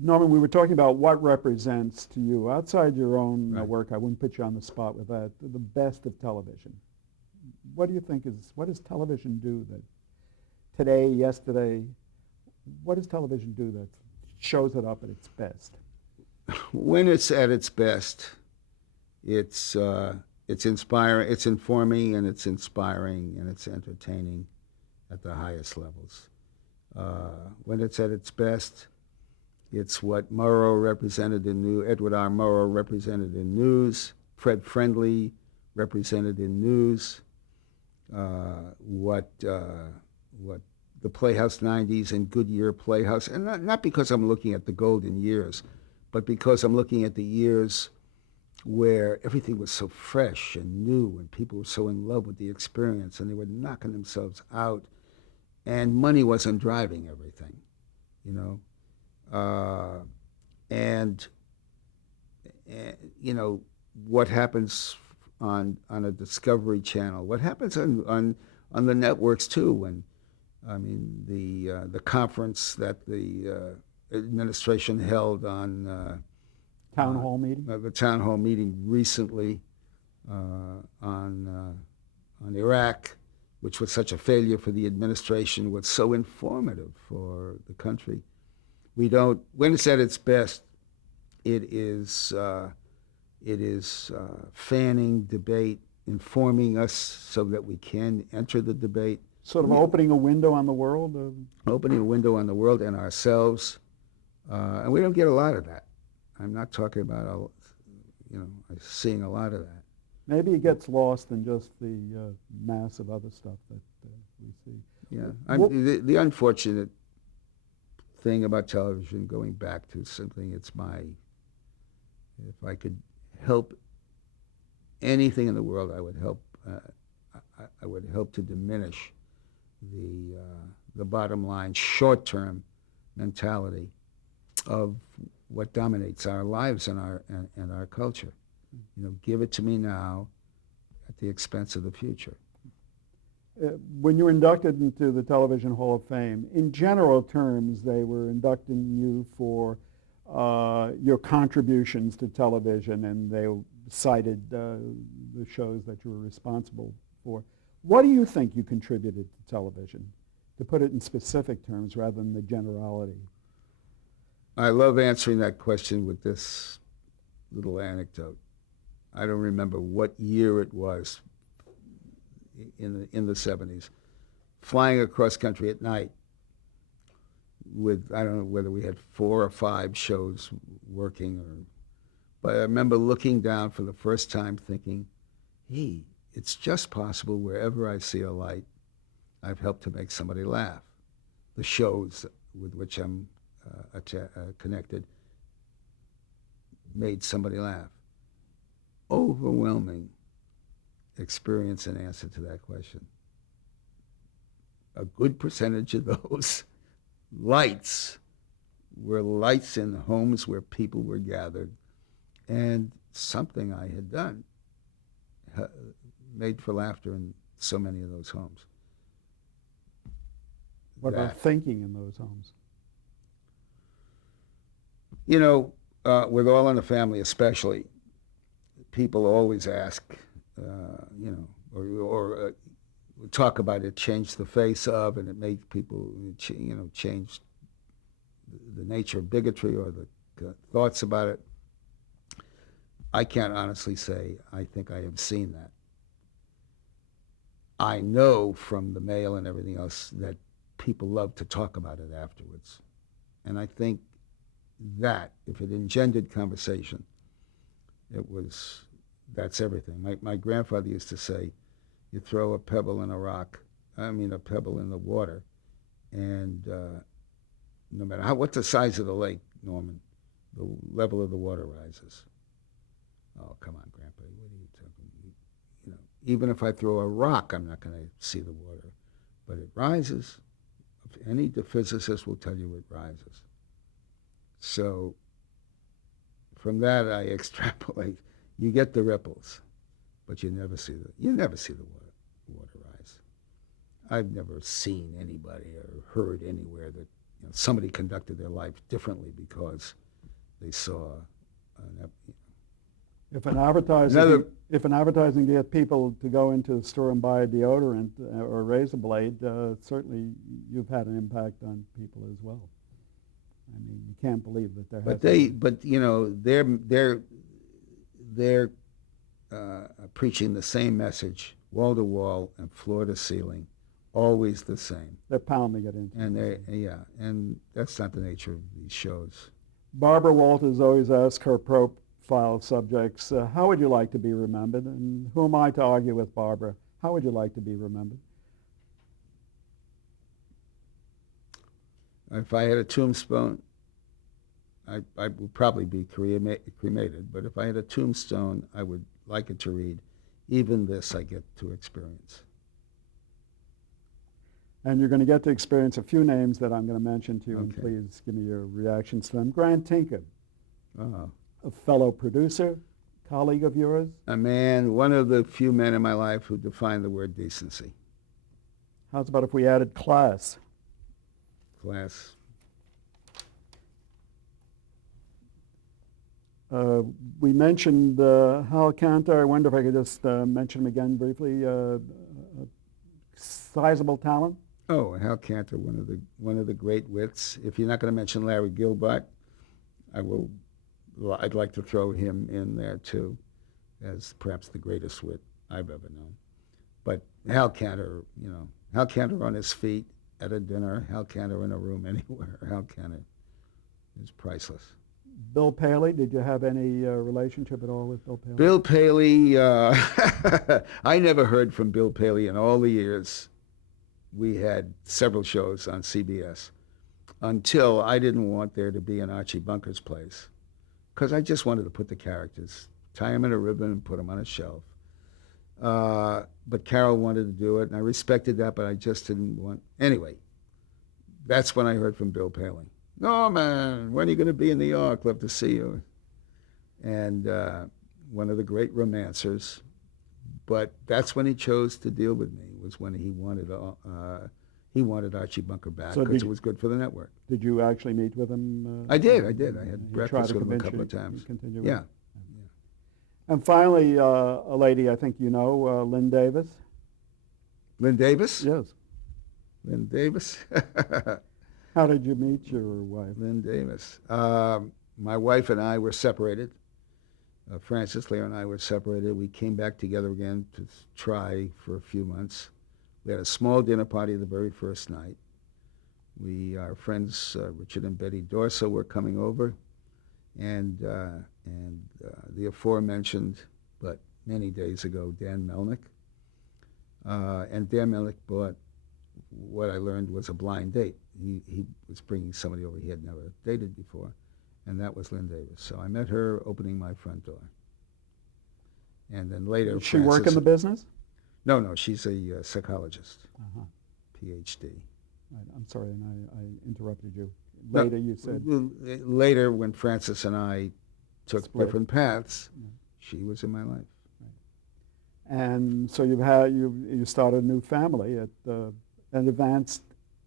Norman, we were talking about what represents to you, outside your own Right. work, I wouldn't put you on the spot with that, the best of television. What do you think is, what does television do that today, yesterday, what does television do that shows it up at its best? When it's at its best, it's it's inspiring, it's informing, and it's inspiring, and it's entertaining at the highest levels. When it's at its best, it's what Murrow represented in News, Edward R. Murrow represented in News, Fred Friendly represented in News, what the Playhouse 90s and Goodyear Playhouse, and not because I'm looking at the golden years, but because I'm looking at the years where everything was so fresh and new and people were so in love with the experience and they were knocking themselves out and money wasn't driving everything, you know. Uh, and, you know, what happens on a Discovery Channel, what happens on the networks too when, I mean, the conference that the administration held on Town hall meeting? the town hall meeting recently on Iraq, which was such a failure for the administration, was so informative for the country. We don't, when it's at its best, it is fanning debate, informing us so that we can enter the debate, Sort of opening a window on the world? opening a window on the world and ourselves, and we don't get a lot of that. I'm not talking about, seeing a lot of that. Maybe it gets lost in just the mass of other stuff that we see. Yeah, Well, the unfortunate thing about television, going back to something, it's my, if I could help anything in the world, I would help. I would help to diminish the bottom line, short-term mentality of what dominates our lives and our culture. You know, give it to me now at the expense of the future. when you were inducted into the Television Hall of Fame, in general terms, they were inducting you for your contributions to television, and they cited the shows that you were responsible for. What do you think you contributed to television, to put it in specific terms rather than the generality? I love answering that question with this little anecdote. I don't remember what year it was in the 70s, flying across country at night with, I don't know whether we had 4 or 5 shows working, but I remember looking down for the first time thinking, hey, it's just possible wherever I see a light, I've helped to make somebody laugh. The shows with which I'm connected made somebody laugh. Overwhelming experience and answer to that question. A good percentage of those lights were lights in homes where people were gathered, and something I had done made for laughter in so many of those homes. What about That, thinking in those homes? you know, with All in the Family especially, people always ask, or talk about it changed the face of, and it made people, change the nature of bigotry or the thoughts about it. I can't honestly say I think I have seen that. I know from the mail and everything else that people love to talk about it afterwards. And I think that, if it engendered conversation, that's everything. My grandfather used to say, you throw a pebble in a pebble in the water, and no matter what's the size of the lake, Norman, the level of the water rises. Oh, come on, Grandpa, what are you talking? Even if I throw a rock, I'm not going to see the water, but it rises. Any physicist will tell you it rises. So from that, I extrapolate. You get the ripples, but you never see the water rise. I've never seen anybody or heard anywhere that somebody conducted their life differently because they saw an, If an advertiser Another- can, if an advertising get people to go into the store and buy a deodorant or a razor blade, certainly you've had an impact on people as well. I mean, you can't believe that there has but to they, be- but they're preaching the same message, wall to wall and floor to ceiling, always the same. they're pounding it into. And and that's not the nature of these shows. Barbara Walters always asks her profile subjects, how would you like to be remembered? And who am I to argue with Barbara? How would you like to be remembered? If I had a tombstone, I would probably be cremated, but if I had a tombstone, I would like it to read, even this I get to experience. And you're going to get to experience a few names that I'm going to mention to you, and Okay. please give me your reactions to them. Grant Tinker, Oh. a fellow producer, colleague of yours. A man, one of the few men in my life who defined the word decency. How's about if we added class? Class. We mentioned Hal Cantor. I wonder if I could just mention him again briefly. Sizable talent. Oh, Hal Cantor, one of the great wits. If you're not going to mention Larry Gilbert, I'd like to throw him in there too, as perhaps the greatest wit I've ever known. But Hal Cantor, Hal Cantor on his feet at a dinner, Hal Cantor in a room anywhere, Hal Cantor is priceless. Bill Paley. Did you have any relationship at all with Bill Paley? Bill Paley, I never heard from Bill Paley in all the years. We had several shows on CBS until I didn't want there to be an Archie Bunker's place because I just wanted to put the characters, tie them in a ribbon and put them on a shelf. But Carol wanted to do it, and I respected that, but I just didn't want... Anyway, that's when I heard from Bill Paley. "No, man, when are you going to be in New York? Love to see you." And one of the great romancers. But that's when he chose to deal with me, was when he wanted Archie Bunker back So because it was good for the network. Did you actually meet with him? I did. I He had tried breakfast to with him a convince couple you of times. to continue with Yeah. it? And finally, a lady I think you know, Lynn Davis. Lynn Davis? Yes. Lynn Davis? How did you meet your wife? Lynn Davis. My wife and I were separated. Frances, Lear, and I were separated. We came back together again to try for a few months. We had a small dinner party the very first night. Our friends, Richard and Betty Dorso, were coming over, and the aforementioned, but many days ago, Dan Melnick. And Dan Melnick bought what I learned was a blind date. He was bringing somebody over he had never dated before, and that was Lynn Davis. So I met her opening my front door. And then later, Did she work in the business? No, she's a psychologist, Uh-huh. PhD. Right. I'm sorry, and I interrupted you. No, Later, you said. Later, when Frances and I took Split. different paths, Yeah. she was in my life. And so you started a new family at an advanced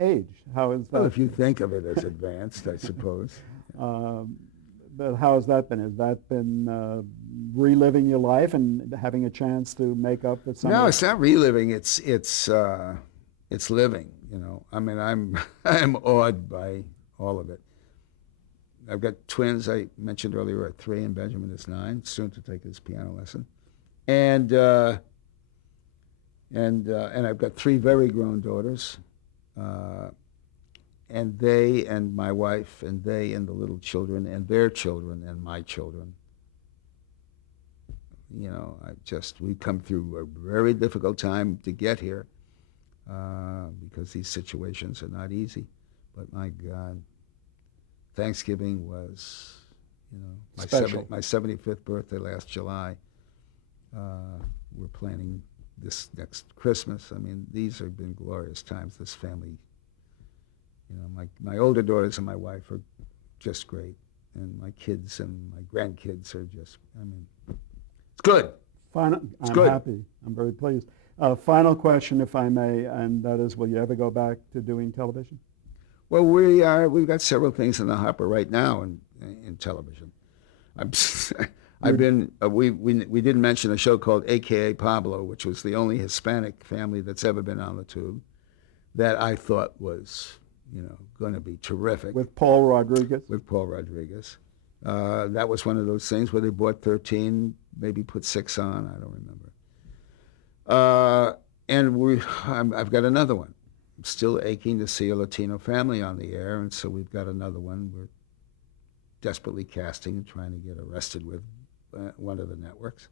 age. How is that? Well, if you think of it as advanced, I suppose. But how has that been? Has that been reliving your life and having a chance to make up for some? No, of it's not reliving. It's living. I mean, I'm awed by all of it. I've got twins. I mentioned earlier at 3, and Benjamin is 9, soon to take his piano lesson, and I've got 3 very grown daughters, and they and my wife and they and the little children and their children and my children. We've come through a very difficult time to get here because these situations are not easy. But my God, Thanksgiving was, Special. my 75th birthday last July. We're planning this next Christmas. I mean, these have been glorious times. This family, my older daughters and my wife are just great. And my kids and my grandkids are just, it's good. I'm good. happy. I'm very pleased. Final question, if I may, and that is, will you ever go back to doing television? Well, we've got several things in the hopper right now in television. I'm, I've been, we didn't mention a show called AKA Pablo, which was the only Hispanic family that's ever been on the tube, that I thought was, going to be terrific. With Paul Rodriguez? With Paul Rodriguez. That was one of those things where they bought 13, maybe put 6 on, I don't remember. And I've got another one. I'm still aching to see a Latino family on the air, and so we've got another one we're desperately casting and trying to get arrested with one of the networks.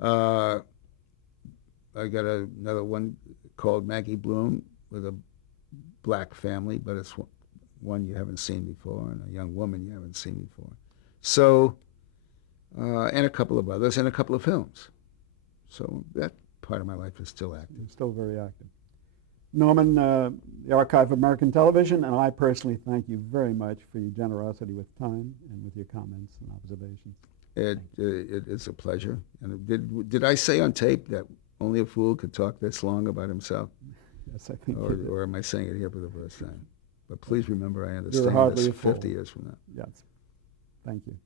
I got another one called Maggie Bloom with a black family, but it's one you haven't seen before, and a young woman you haven't seen before. So, and a couple of others, and a couple of films. So that part of my life is still active. You're still very active. Norman, the Archive of American Television, and I personally thank you very much for your generosity with time and with your comments and observations. It is a pleasure. And did I say on tape that only a fool could talk this long about himself? Yes, I think Or am I saying it here for the first time? But please remember, I You're understand hardly this a fool. 50 years from now. Yes. Thank you.